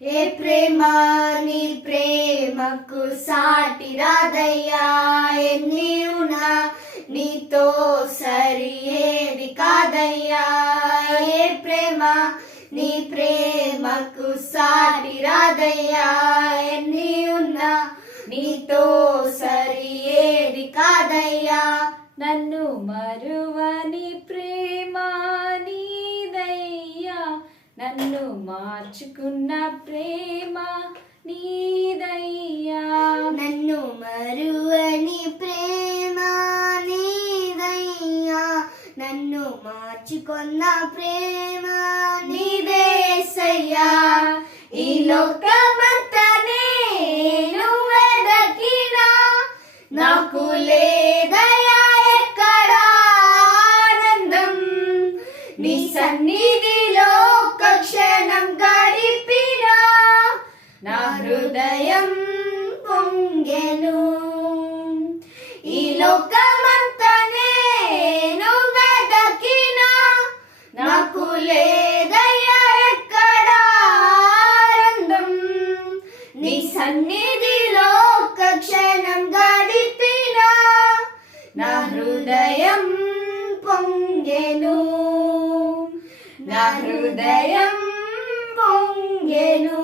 ఏ ప్రేమ నీ ప్రేమకు సాటి రాదయ్యా, ఎన్ని ఉన్నా నీతో సరి ఏది కాదయ్యా. ఏ ప్రేమ నీ ప్రేమకు సాటి రాదయ్యా, ఎన్ని ఉన్నా నీతో సరి ఏది కాదయ్యా. నన్ను మరువని ప్రేమ నీదయ్యా, నన్ను మార్చుకున్న ప్రేమ నీదయ్యా. నన్ను మరువని ప్రేమ నీదయ్యా, నన్ను మార్చుకున్న ప్రేమ నీదేసయ్యా. ఈ లోకమంతా నేను వెదకినా నాకు లేదయ్యా ఎక్కడ ఆనందం. నీ సన్నిధిలో ఒక క్షణం గడిపినా నా హృదయం పొంగెను. ఈ లోకమంతా నేను వెదకినా నాకు లేదయ్యా ఎక్కడ ఆనందం. నీ సన్నిధిలో ఒక క్షణం గడిపినా నా హృదయం పొంగెను, నా హృదయం పొంగెను.